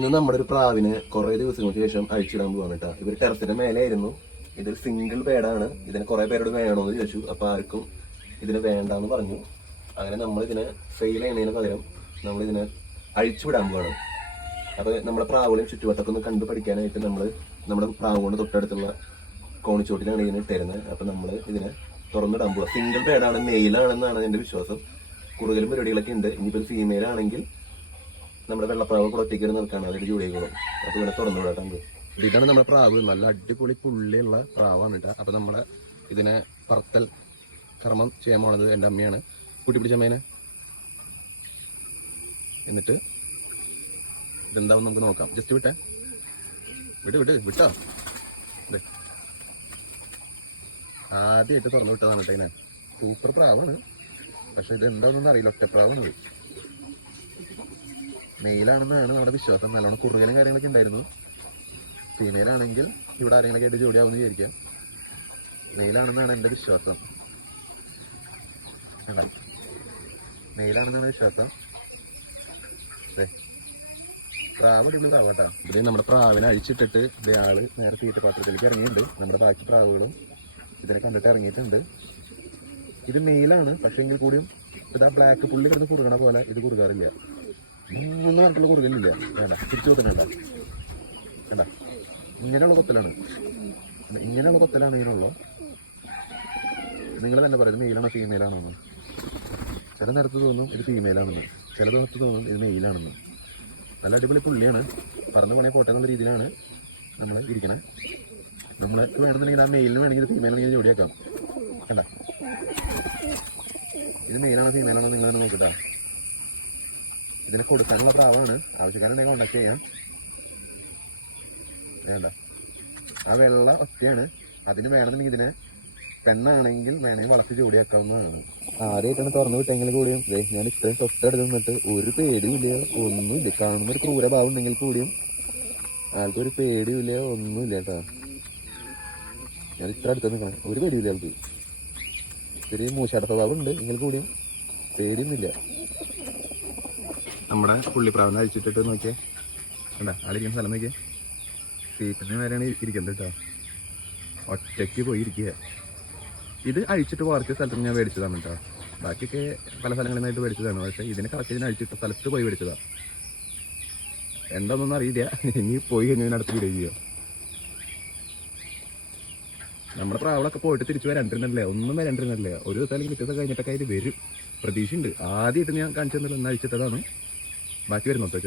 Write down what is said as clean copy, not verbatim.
ഇന്ന് നമ്മുടെ ഒരു പ്രാവിനെ കുറെ ദിവസങ്ങൾക്ക് ശേഷം അഴിച്ചിടാൻ പോവാണ് കേട്ടോ. ഇവർ ടെറസിന്റെ മേലെയായിരുന്നു. ഇതൊരു സിംഗിൾ ബേഡാണ്. ഇതിനെ കുറെ പേരോട് വേണമെന്ന് ചോദിച്ചു. അപ്പൊ ആർക്കും ഇതിന് വേണ്ടാന്ന് പറഞ്ഞു. അങ്ങനെ നമ്മൾ ഇതിനെ ഫെയിൽ ചെയ്യുന്നതിന് പകരം നമ്മളിതിനെ അഴിച്ചുവിടാൻ പോവാണ്. അപ്പൊ നമ്മുടെ പ്രാവുകളെയും ചുറ്റുവട്ടൊക്കെ ഒന്ന് കണ്ടു പഠിക്കാനായിട്ട് നമ്മുടെ പ്രാവുകൊണ്ട് തൊട്ടടുത്തുള്ള കോണിച്ചോട്ടിലാണ് ഇതിനെ ഇട്ടിരുന്നത്. അപ്പൊ നമ്മൾ ഇതിനെ തുറന്നിടാൻ പോവാ. സിംഗിൾ ബേഡാണ്, മെയിലാണെന്നാണ് എന്റെ വിശ്വാസം. കുറുകലും പരിപാടികളൊക്കെ ഉണ്ട്. ഇനിയിപ്പോൾ ഫീമെയിൽ ആണെങ്കിൽ നമ്മുടെ വെള്ളപ്രാവ് കൂടെ ഒറ്റയ്ക്ക് നിൽക്കാണ്, അതൊരു ജോലികളും. അപ്പൊ ഇവിടെ തുറന്നു വിടാട്ടുണ്ട്. ഇതാണ് നമ്മുടെ പ്രാവ്. നല്ല അടിപൊളി പുള്ളിയുള്ള പ്രാവാണ് കേട്ടോ. അപ്പൊ നമ്മുടെ ഇതിനെ പറത്തൽ കർമ്മം ചെയ്യാൻ പോണത് എൻ്റെ അമ്മയാണ്. കൂട്ടി പിടിച്ചമ്മേനെ. എന്നിട്ട് ഇതെന്താവും നമുക്ക് നോക്കാം. ജസ്റ്റ് വിട്ടോ ആദ്യമായിട്ട് തുറന്നു വിട്ടതാണ് കേട്ടോ. ഇതിനെ സൂപ്പർ പ്രാവാണ്. പക്ഷെ ഇത് എന്താണെന്നൊന്നും അറിയില്ല. ഒറ്റപ്രാവാണ്. മെയിലാണെന്നാണ് നമ്മുടെ വിശ്വാസം. നല്ലോണം കുറുകലും കാര്യങ്ങളൊക്കെ ഉണ്ടായിരുന്നു. ഫീമെയിലാണെങ്കിൽ ഇവിടെ ആരെങ്കിലൊക്കെ ആയിട്ട് ജോലിയാവുമെന്ന് വിചാരിക്കാം. മെയിലാണെന്നാണ് എൻ്റെ വിശ്വാസം. മെയിലാണെന്നാണ് വിശ്വാസം. പ്രാവ് അടിപൊളി പ്രാവട്ടാ. ഇതിൽ നമ്മുടെ പ്രാവിനെ അഴിച്ചിട്ടിട്ട് ഇയാള് നേരെ തീറ്റപാത്രത്തിലേക്ക് ഇറങ്ങിയിട്ടുണ്ട്. നമ്മുടെ ബാക്കി പ്രാവുകളും ഇതിനെ കണ്ടിട്ട് ഇറങ്ങിയിട്ടുണ്ട്. ഇത് മെയിലാണ്. പക്ഷെ എങ്കിൽ കൂടിയും ഇതാ ബ്ലാക്ക് പുള്ളി കിടന്ന് കുറുകണ പോലെ ഇത് കുറുകാറില്ല. ഒന്നും പറഞ്ഞിട്ടുള്ള കുറുകലില്ല. വേണ്ട, തിരിച്ചു കൊത്തണേണ്ട. വേണ്ട, ഇങ്ങനെയുള്ള കൊത്തലാണ്. ഇങ്ങനെയുള്ള കൊത്തലാണ് ഇതിനുള്ള. നിങ്ങൾ തന്നെ പറയുന്നത് മെയിലാണോ ഫീമെയിലാണോ എന്ന്. ചില നേരത്ത് തോന്നും ഇത് ഫീമെയിലാണെന്ന്, ചില നേരത്ത് തോന്നും ഇത് മെയിലാണെന്ന്. നല്ല അടിപൊളി പുള്ളിയാണ്. പറന്ന് പണിയെ പോട്ടെ എന്നുള്ള രീതിയിലാണ് നമ്മൾ ഇരിക്കണം. നമ്മൾക്ക് വേണമെന്നുണ്ടെങ്കിൽ ആ മെയിലിന് വേണമെങ്കിൽ ഫീമെയിലാണെങ്കിൽ ജോഡിയാക്കാം. വേണ്ട, ഇത് മെയിലാണോ ഫീമെയിലാണോ നിങ്ങൾ നോക്കിട്ടാ. ഇതിനെ കൊടുക്കാനുള്ള പ്രാവാണ്. ആവശ്യക്കാരുണ്ടെങ്കിൽ കോണ്ടാക്ട് ചെയ്യാം. വേണ്ട, ആ വെള്ള ഒറ്റയാണ്. അതിന് വേണമെന്നുണ്ടെങ്കിൽ ഇതിനെ പെണ്ണാണെങ്കിൽ വേണമെങ്കിൽ വളർത്തി ജോഡിയാക്കാവുന്നതാണ്. ആദ്യമായിട്ടാണ് തുറന്നു വിട്ടെങ്കിൽ കൂടിയും ഞാൻ ഇത്രയും തൊട്ടടുത്ത് നിന്നിട്ട് ഒരു പേടിയില്ല, ഒന്നുമില്ല. കാണുമ്പോൾ ഒരു ക്രൂരഭാവം ഉണ്ടെങ്കിൽ കൂടിയും ആൾക്കൊരു പേടിയില്ല, ഒന്നുമില്ല കേട്ടോ. ഞാൻ ഇത്ര അടുത്ത് നിൽക്കണം, ഒരു പേടിയില്ല ആൾക്ക്. ഒരു മൂശാട സ്വഭാവം ഉണ്ട് എങ്കിൽ കൂടിയും പേടിയൊന്നുമില്ല. നമ്മുടെ പുള്ളിപ്രാവിനെ അഴിച്ചിട്ടിട്ട് നോക്കിയേ. കണ്ട ആളിരിക്കുന്ന സ്ഥലം നോക്കിയേ. സീറ്റിന് നേരെയാണ് ഇരിക്കുന്നത് കേട്ടോ. ഒറ്റയ്ക്ക് പോയി ഇരിക്കുക. ഇത് അഴിച്ചിട്ട് കുറച്ച് സ്ഥലത്ത് ഞാൻ മേടിച്ചതാണ് കേട്ടോ. ബാക്കിയൊക്കെ പല സ്ഥലങ്ങളിൽ നിന്നായിട്ട് മേടിച്ചതാണ്. പക്ഷേ ഇതിനെ കറക്റ്റ് ഇതിനെ അഴിച്ചിട്ട് സ്ഥലത്ത് പോയി മേടിച്ചതാണ്. എന്താണെന്നൊന്നും അറിയില്ല. ഇനി പോയി കഴിഞ്ഞാൽ അടുത്ത് വീഡിയോ ചെയ്യുക. നമ്മുടെ പ്രാവളൊക്കെ പോയിട്ട് തിരിച്ചു വരാണ്ടിരുന്നല്ലേ, ഒന്നും വരാണ്ടിരുന്നല്ലേ. ഒരു ദിവസം അല്ലെങ്കിൽ പിറ്റേ ദിവസം കഴിഞ്ഞിട്ടൊക്കെ അതിൽ വരും. പ്രതീക്ഷയുണ്ട്. ആദ്യമായിട്ട് ഞാൻ കാണിച്ചു തന്നില്ല, ഒന്ന് അഴിച്ചിട്ടതാണ്. ബാക്കി വരുന്നൊക്കെ